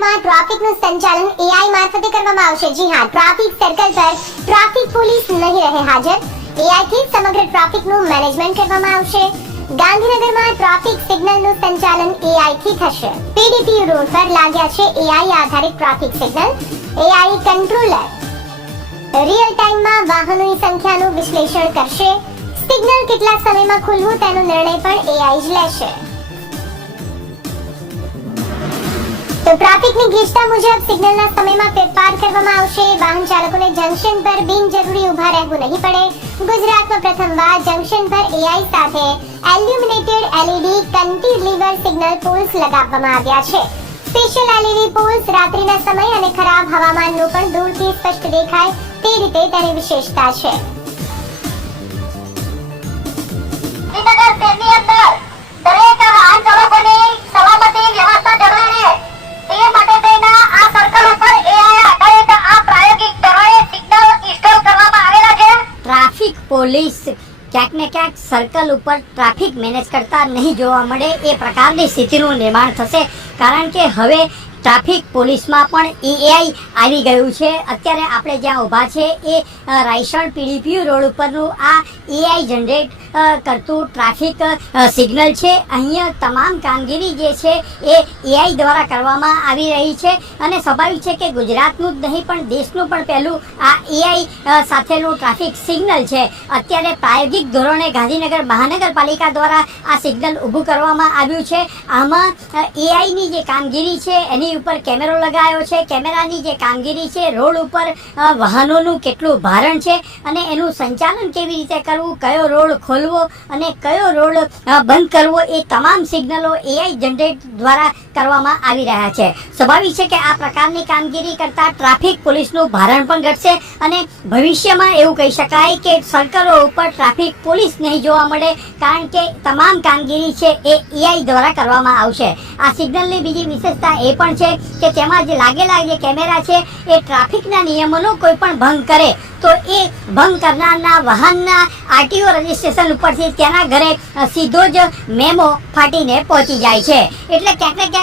ગુજરાતમાં ટ્રાફિકનું સંચાલન એઆઈ મારફતે કરવામાં આવશે। જી હા, ટ્રાફિક સર્કલ પર ટ્રાફિક પોલીસ નહીં રહે હાજર। એઆઈ થી સમગ્ર ટ્રાફિકનું મેનેજમેન્ટ કરવામાં આવશે। ગાંધીનગરમાં ટ્રાફિક સિગ્નલનું સંચાલન એઆઈ થી થશે। પીડીપી રોડ પર લાગ્યા છે એઆઈ આધારિત traffic signal. AI controller real ટાઈમમાં વાહનોની સંખ્યાનું વિશ્લેષણ કરશે। સિગ્નલ કેટલા સમયમાં ખુલવું તેનો નિર્ણય પણ એઆઈ જ લેશે। તો ટ્રાફિકની ગીચતા મુજબ સિગ્નલના સમયમાં ફેરફાર કરવામાં આવશે। વાહન ચાલકોને જંકશન પર બિનજરૂરી ઊભા રહેવું નહીં પડે। ગુજરાતમાં પ્રથમવાર જંકશન પર એઆઈ સાથે એલ્યુમિનેટેડ એલઈડી કેન્ટિલીવર સિગ્નલ પોલ્સ લગાવવામાં આવ્યા છે। સ્પેશિયલ એલઈડી પોલ્સ રાત્રિના સમય અને ખરાબ હવામાનનું પણ દૂરથી સ્પષ્ટ દેખાય તે રીતે તેની વિશેષતા છે। શ્રીનગર શહેરની અંદર દરેક વાહન ચાલકોની સલામતી વ્યવસ્થા જળવાઈ રહે તે માટે તેના આ સર્કલ ઉપર એઆઈ આધારિત આ પ્રાયોગિક ધોરણે સિગ્નલ ઇન્સ્ટોલ કરવામાં આવેલા છે। ટ્રાફિક પોલીસ ક્યાંક ને ક્યાંક સર્કલ ઉપર ટ્રાફિક મેનેજ કરતા નહીં જોવા મળે એ પ્રકારની સ્થિતિનું નિર્માણ થશે, કારણ કે હવે ટ્રાફિક પોલીસમાં પણ એઆઈ આવી ગયું છે। અત્યારે આપણે જ્યાં ઊભા છે એ રાયસણ પીડીપી રોડ ઉપરનું આ એઆઈ જનરેટ કરતું ટ્રાફિક સિગ્નલ છે। અહીંયા તમામ કામગીરી જે છે એ એઆઈ દ્વારા કરવામાં આવી રહી છે અને સ્વાભાવિક છે કે ગુજરાતનું જ નહીં પણ દેશનું પણ પહેલું આ એઆઈ સાથેનું ટ્રાફિક સિગ્નલ છે। અત્યારે પ્રાયોગિક ધોરણે ગાંધીનગર મહાનગરપાલિકા દ્વારા આ સિગ્નલ ઊભું કરવામાં આવ્યું છે। આમાં એઆઈની જે કામગીરી છે એની ઉપર કેમેરો લગાવ્યો છે। કેમેરાની જે કામગીરી છે, રોડ ઉપર વાહનોનું કેટલું ભારણ છે અને એનું સંચાલન કેવી રીતે કરવું, કયો રોડ ખોલવો અને કયો રોડ બંધ કરવો, એ તમામ સિગ્નલો એઆઈ જનરેટ દ્વારા કરવામાં આવી રહ્યા છે। સ્વાભાવિક છે કે આ પ્રકારની કામગીરી કરતા ટ્રાફિક પોલીસનું ભારણ પણ ઘટશે અને ભવિષ્યમાં એવું કહી શકાય કે સર્કલો ઉપર ટ્રાફિક પોલીસ નહીં જોવા મળે, કારણ કે તમામ કામગીરી છે એ એઆઈ દ્વારા કરવામાં આવશે। આ સિગ્નલની બીજી વિશેષતા એ પણ છે કે તેમાં જે લાગેલા જે કેમેરા છે એ ટ્રાફિકના નિયમોનો કોઈ પણ ભંગ કરે તો એ ભંગ કરનારના વાહનના આરટીઓ રજીસ્ટ્રેશન ઉપરથી તેના ઘરે સીધો જ મેમો ફાટીને પહોંચી જાય છે। એટલે ક્યાંક ને ક્યાંક